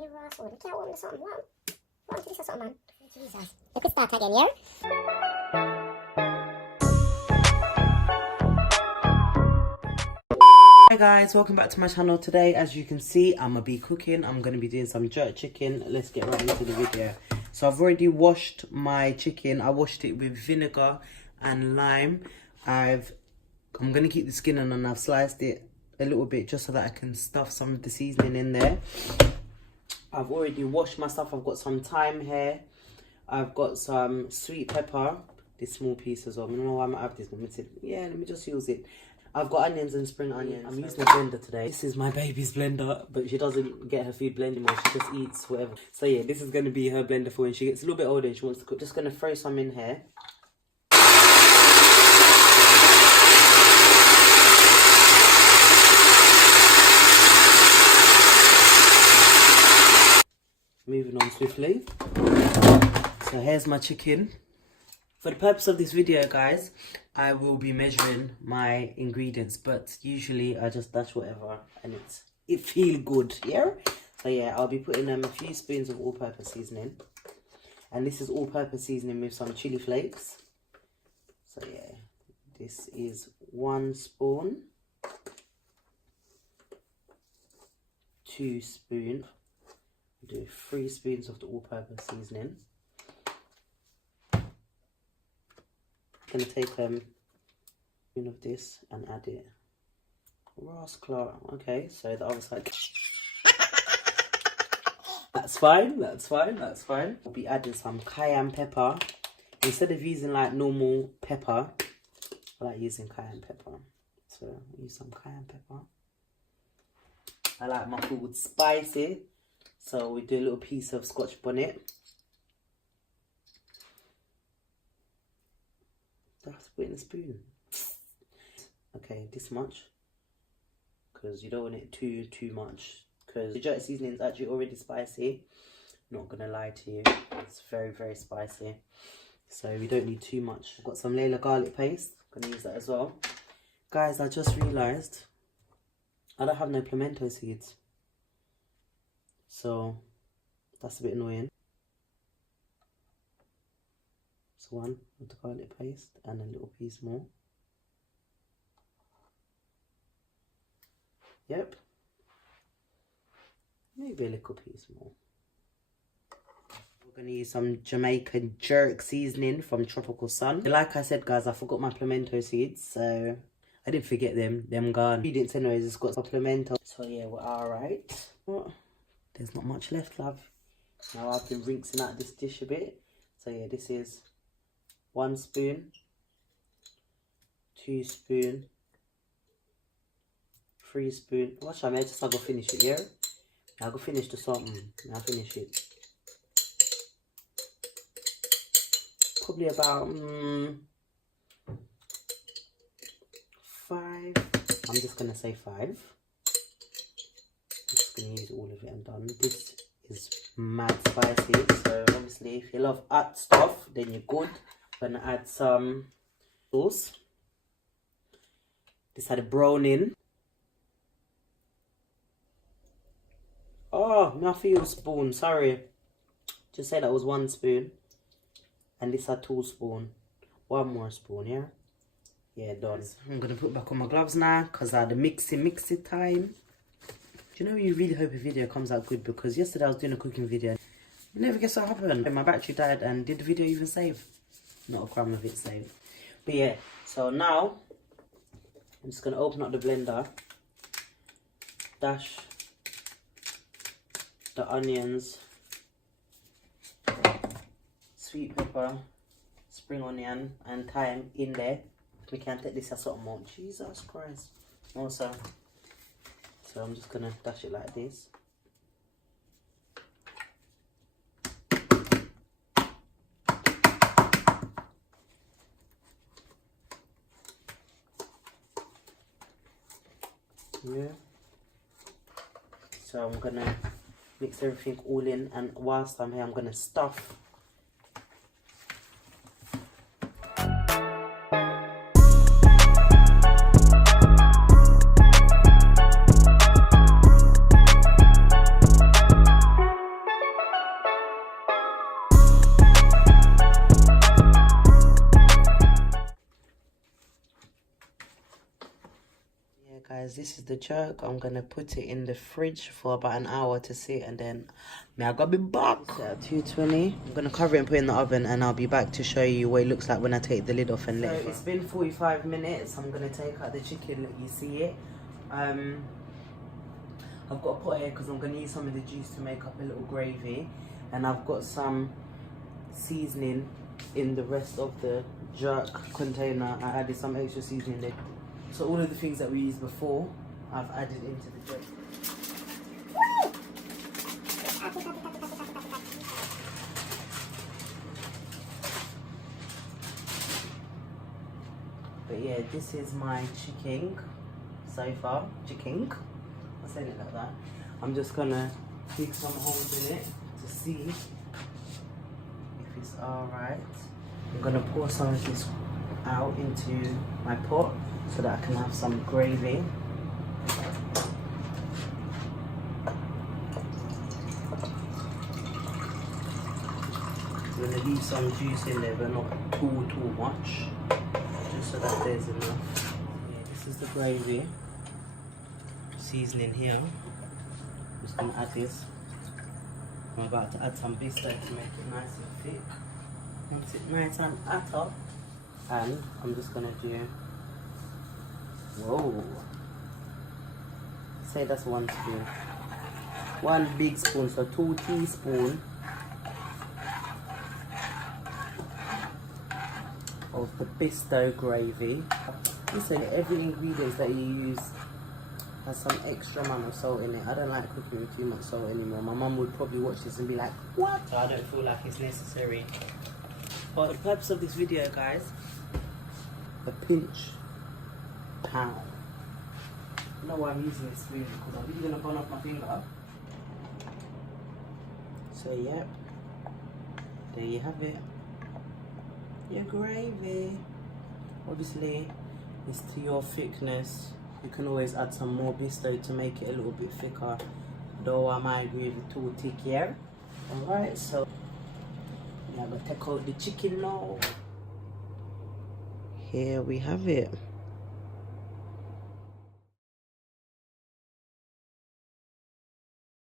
Look how warm the something. What is this something, man? Jesus. If we start again, yeah? Hi guys, welcome back to my channel. Today, as you can see, I'm gonna be cooking. I'm gonna be doing some jerk chicken. Let's get right into the video. So I've already washed my chicken. I washed it with vinegar and lime. I'm gonna keep the skin on, and I've sliced it a little bit just so that I can stuff some of the seasoning in there. I've already washed my stuff. I've got some thyme here. I've got some sweet pepper, this small piece as well. You know, I might have this, but let me just use it. I've got onions and spring onions. I'm using a blender today. This is my baby's blender, but she doesn't get her food blended anymore. She just eats whatever. So yeah, this is going to be her blender for when she gets a little bit older and she wants to cook. Just going to throw some in here. Moving on swiftly. So here's my chicken. For the purpose of this video, guys, I will be measuring my ingredients, but usually I just dash whatever and it feels good, yeah? So yeah, I'll be putting a few spoons of all-purpose seasoning. And this is all-purpose seasoning with some chili flakes. So yeah, this is 1 spoon. 2 spoons. Do 3 spoons of the all-purpose seasoning. I'm going to take a spoon of this and add it. Rascal. Okay, so the other side. That's fine, that's fine, that's fine. I'll be adding some cayenne pepper. Instead of using like normal pepper, I like using cayenne pepper. So I'll use some cayenne pepper. I like my food spicy. So we do a little piece of Scotch bonnet. I have to put in a spoon. Okay, this much. Because you don't want it too much. Because the jerk seasoning is actually already spicy. Not going to lie to you. It's very, very spicy. So we don't need too much. I've got some Layla garlic paste. I'm going to use that as well. Guys, I just realised I don't have no pimento seeds. So that's a bit annoying. So 1 with the garlic paste and a little piece more. Yep. Maybe a little piece more. We're going to use some Jamaican jerk seasoning from Tropical Sun. Like I said, guys, I forgot my pimento seeds, so I didn't forget them. Them gone. Ingredients anyways, it's got some pimento. So yeah, we're alright. There's not much left, love. Now I've been rinsing out this dish a bit. So yeah, this is 1 spoon, 2 spoon, 3 spoon. Watch out, man, I'll go finish it, yeah? I'll go finish the something. I'll finish it. Probably about 5. I'm just gonna say 5. Use all of it and done. This is mad spicy, so obviously if you love hot stuff then you're good. I'm gonna add some sauce. This had a browning. Oh, I feel spoon, sorry. Just say that was 1 spoon. And this had 2 spoons. 1 more spoon, yeah? Yeah, done. I'm gonna put back on my gloves now because I had the mixy time. You know, you really hope a video comes out good, because yesterday I was doing a cooking video. You never guess what happened. My battery died, and did the video even save? Not a crumb of it saved. But yeah, so now I'm just going to open up the blender, dash the onions, sweet pepper, spring onion and thyme in there. We can take this as something more. Jesus Christ. Also, so I'm just going to dash it like this. Yeah. So I'm going to mix everything all in, and whilst I'm here I'm going to stuff. guys, this is the jerk. I'm gonna put it in the fridge for about an hour to sit, and then I gotta be back at 220. I'm gonna cover it and put it in the oven, and I'll be back to show you what it looks like when I take the lid off and let it. So it's been 45 minutes. I'm gonna take out the chicken, let you see it. I've got a pot here because I'm gonna use some of the juice to make up a little gravy, and I've got some seasoning in the rest of the jerk container. I added some extra seasoning there. So all of the things that we used before, I've added into the jerk. But yeah, this is my chicken so far. Chicken. I said it like that. I'm just gonna dig some holes in it to see if it's alright. I'm gonna pour some of this out into my pot so that I can have some gravy. I'm gonna leave some juice in there, but not too much, just so that there's enough. Yeah, this is the gravy. Seasoning here. I'm just gonna add this. I'm about to add some bisto to make it nice and thick. Makes it nice and atta. And I'm just gonna do, whoa, say that's 1 spoon. 1 big spoon, so 2 teaspoons of the bisto gravy. Listen, every ingredient that you use has some extra amount of salt in it. I don't like cooking with too much salt anymore. My mum would probably watch this and be like, what? So I don't feel like it's necessary. For the purpose of this video, guys, a pinch pound. You know why I'm using this spoon? Because I'm really gonna burn off my finger. So yeah, there you have it. Your gravy. Obviously, it's to your thickness. You can always add some more bisto to make it a little bit thicker. Though I might agree with too thick here. Alright, so I'm gonna take out the chicken now. Here we have it.